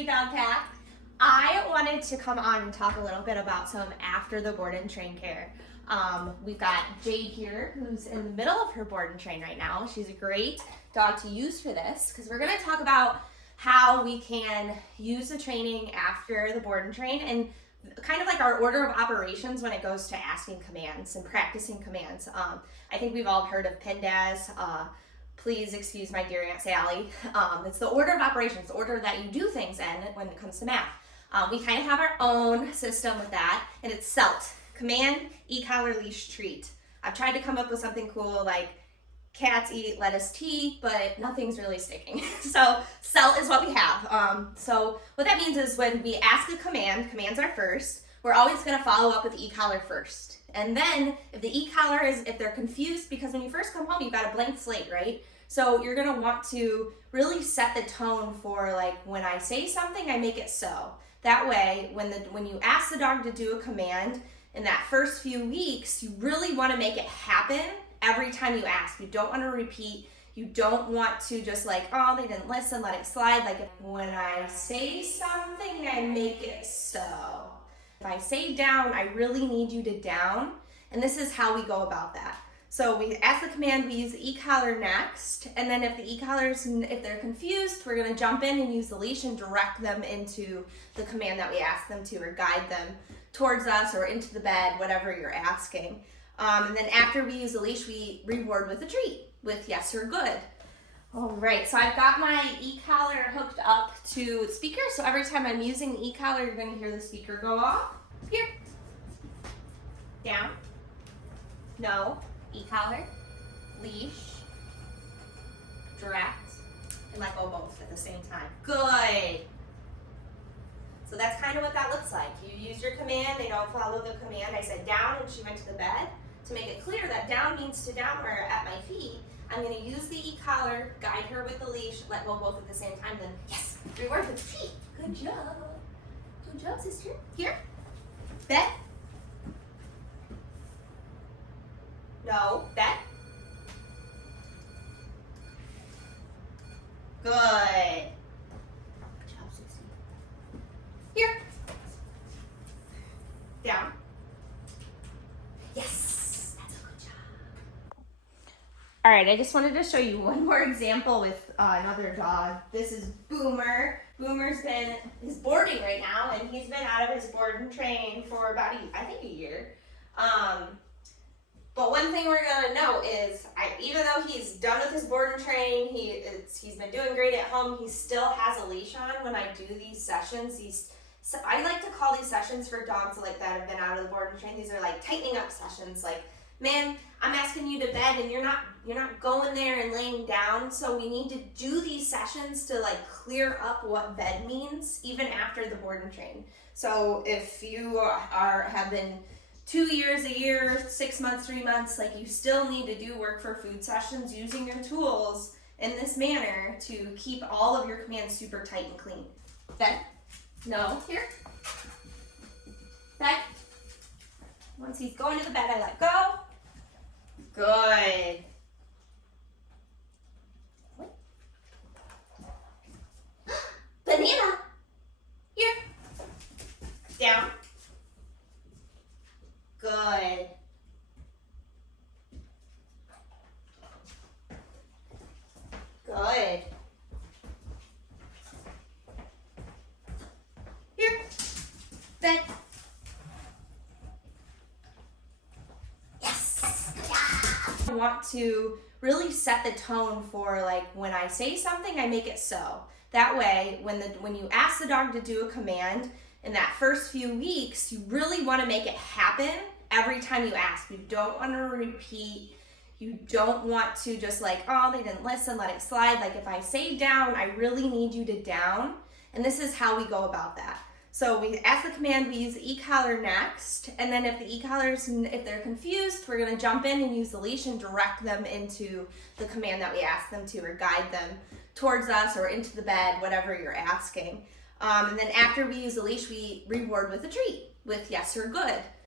T.reat dog pack. I wanted to come on and talk a little bit about some after the board and train care. We've got Jade here, who's in the middle of her board and train right now. She's a great dog to use for this because we're going to talk about how we can use the training after the board and train and kind of like our order of operations when it goes to asking commands and practicing commands. I think we've all heard of PINDAS. Please excuse my dear Aunt Sally. It's the order of operations, the order that you do things in when it comes to math. We kind of have our own system with that, and it's CELT, command, E.collar, leash, treat. I've tried to come up with something cool like cats eat lettuce tea, but nothing's really sticking. So CELT is what we have. So what that means is when we ask a command, commands are first, we're always going to follow up with E.collar first. And then if the E.collar is, if they're confused, because when you first come home, you've got a blank slate, right? So you're going to want to really set the tone for like, when I say something, I make it so. That way, when you ask the dog to do a command in that first few weeks, you really want to make it happen every time you ask. You don't want to repeat. You don't want to just like, oh, they didn't listen, let it slide. Like when I say something, I make it so. If I say down, I really need you to down. And this is how we go about that. So we ask the command, we use the E.collar next. And then if the E.collars, if they're confused, we're gonna jump in and use the leash and direct them into the command that we ask them to, or guide them towards us or into the bed, whatever you're asking. And then after we use the leash, we reward with a treat, with yes or good. All right, so I've got my E.collar hooked up to the speaker, so every time I'm using the E.collar, you're gonna hear the speaker go off. Here, down, no, E.collar, leash, direct, and let go both at the same time. Good. So that's kind of what that looks like. You use your command, they don't follow the command. I said down and she went to the bed. To make it clear that down means to down or at my feet, I'm going to use the E.collar, guide her with the leash, let go both at the same time, then yes, reward with the treat. Good job. Good job, sister. Here. Bet. No, bet. Good. Good job, Susie. Here. Down. Yes, that's a good job. All right, I just wanted to show you one more example with another dog. This is Boomer. Boomer's he's boarding right now, and he's been out of his board and train for about, I think, a year. But one thing we're gonna know is, even though he's done with his board and train, he's been doing great at home, he still has a leash on when I do these sessions. So I like to call these sessions for dogs like that have been out of the board and train. These are like tightening up sessions. Like, man, I'm asking you to bed and you're not going there and laying down. So we need to do these sessions to like clear up what bed means even after the board and train. So if you have been 2 years, a year, 6 months, 3 months, like you still need to do work for food sessions using your tools in this manner to keep all of your commands super tight and clean. Bed. No, here. Bed. Once he's going to the bed, I let go. Good. What? Banana. Here. Down. Good. Good. Here. Bed. Yes. Yeah. I want to really set the tone for like, when I say something, I make it so. That way, when you ask the dog to do a command in that first few weeks, you really want to make it happen every time you ask. You don't want to repeat. You don't want to just like, oh, they didn't listen, let it slide. Like if I say down, I really need you to down. And this is how we go about that. So we ask the command, we use the E.collar next. And then if the E.collars, if they're confused, we're going to jump in and use the leash and direct them into the command that we ask them to, or guide them towards us or into the bed, whatever you're asking. And then after we use the leash, we reward with a treat, with yes or good.